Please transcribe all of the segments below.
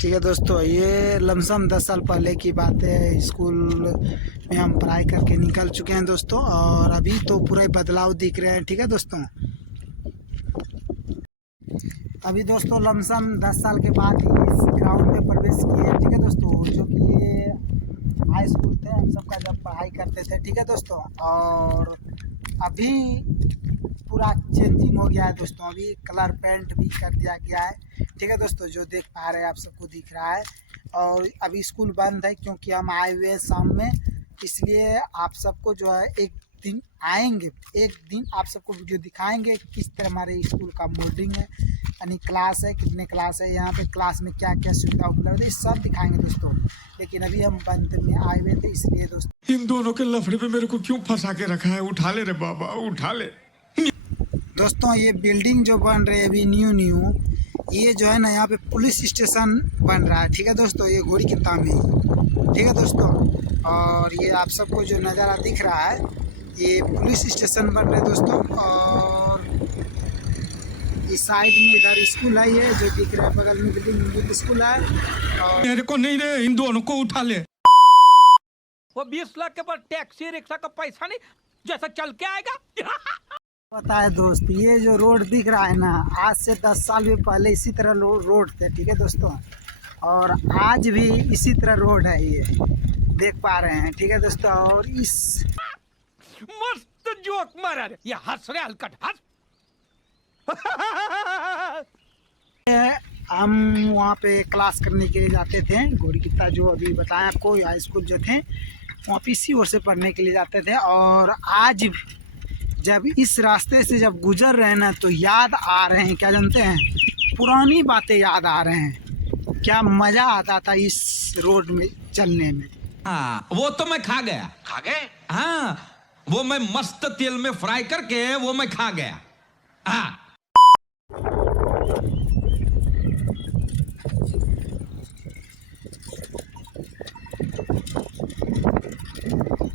ठीक है दोस्तों, ये लमसम 10 साल पहले की बात है। स्कूल में हम पढ़ाई करके निकल चुके हैं दोस्तों, और अभी तो पूरे बदलाव दिख रहे हैं। ठीक है दोस्तों, अभी दोस्तों लमसम 10 साल के बाद ही इस ग्राउंड में प्रवेश किए। ठीक है दोस्तों, जो कि ये हाई स्कूल थे हम सबका जब पढ़ाई करते थे। ठीक है दोस्तों, और अभी पूरा चेंजिंग हो गया है दोस्तों। अभी कलर पेंट भी कर दिया गया है। ठीक है दोस्तों, जो देख पा रहे हैं आप सबको दिख रहा है। और अभी स्कूल बंद है क्योंकि हम आए हुए हैं शाम में, इसलिए आप सबको जो है एक दिन आएंगे, एक दिन आप सबको वीडियो दिखाएंगे किस तरह हमारे स्कूल का मोल्डिंग है, यानी क्लास है, कितने क्लास है, यहाँ पे क्लास में क्या क्या सुविधा उपलब्ध है, सब दिखाएंगे दोस्तों। लेकिन अभी हम बंद में आए हुए थे, इसलिए दोस्तों इन दोनों के लफड़े पे मेरे को क्यों फंसा के रखा है। उठा ले रे बाबा, उठा ले। दोस्तों ये बिल्डिंग जो बन रही है अभी न्यू ये जो है ना, यहाँ पे पुलिस स्टेशन बन रहा है। ठीक है दोस्तों, ये घोड़ी की तामी। ठीक है दोस्तों, और ये आप सबको जो नज़ारा दिख रहा है ये पुलिस स्टेशन बन रहा है दोस्तों। और इस साइड में इधर स्कूल है, ये जो दिख रहा है बगल में बिल्डिंग स्कूल है। और मेरे को नहीं रे, इन दोनों को उठा ले। वो 20 लाख के बाद टैक्सी रिक्शा का पैसा नहीं जैसा चल के आएगा। पता है दोस्त, ये जो रोड दिख रहा है ना, आज से 10 साल भी पहले इसी तरह रोड थे। ठीक है दोस्तों, और आज भी इसी तरह रोड है, ये देख पा रहे हैं। ठीक है दोस्तों, और इस मस्त जोक मारा रे, ये हंस रहे हलकट हंस। हम वहाँ पे क्लास करने के लिए जाते थे। घोड़ी कितना जो अभी बताया आपको, हाई स्कूल जो थे वहाँ पे इसी ओर से पढ़ने के लिए जाते थे। और आज जब इस रास्ते से जब गुजर रहे हैं ना, तो याद आ रहे हैं, क्या जानते हैं, पुरानी बातें याद आ रहे हैं। क्या मज़ा आता था इस रोड में चलने में। हाँ, वो तो मैं खा गया। खा गए? हाँ, वो मैं मस्त तेल में फ्राई करके वो मैं खा गया। हाँ।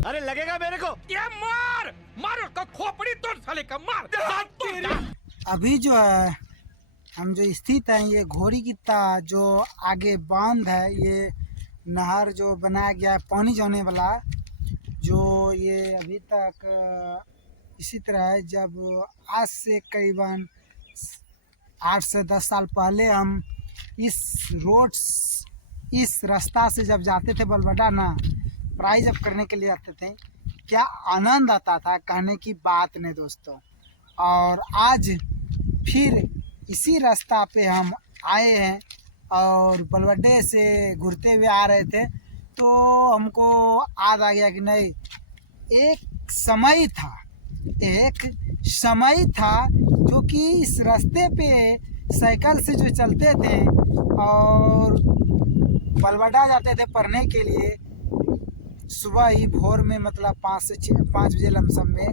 अरे लगेगा मेरे को। ये मार मार उसका खोपड़ी तोड़ साले का, मार। अभी जो है हम जो स्थित हैं, ये घोड़ी कित्ता जो आगे बांध है, ये नहर जो बनाया गया है पानी जाने वाला, जो ये अभी तक इसी तरह है। जब आज से करीबन 8 से 10 साल पहले हम इस रास्ता से जब जाते थे बलबटा ना, पढ़ाई जब करने के लिए जाते थे, क्या आनंद आता था, कहने की बात नहीं दोस्तों। और आज फिर इसी रास्ता पे हम आए हैं, और बलवड्डे से घूरते हुए आ रहे थे, तो हमको याद आ गया कि नहीं, एक समय था जो कि इस रास्ते पे साइकिल से जो चलते थे और बलवड्डा जाते थे पढ़ने के लिए, सुबह ही भोर में, मतलब 5 बजे लमसम में,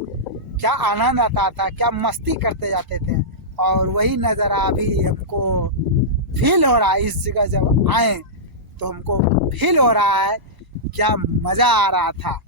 क्या आनंद आता था, क्या मस्ती करते जाते थे। और वही नज़ारा अभी हमको फील हो रहा है। इस जगह जब आए तो हमको फील हो रहा है क्या मज़ा आ रहा था।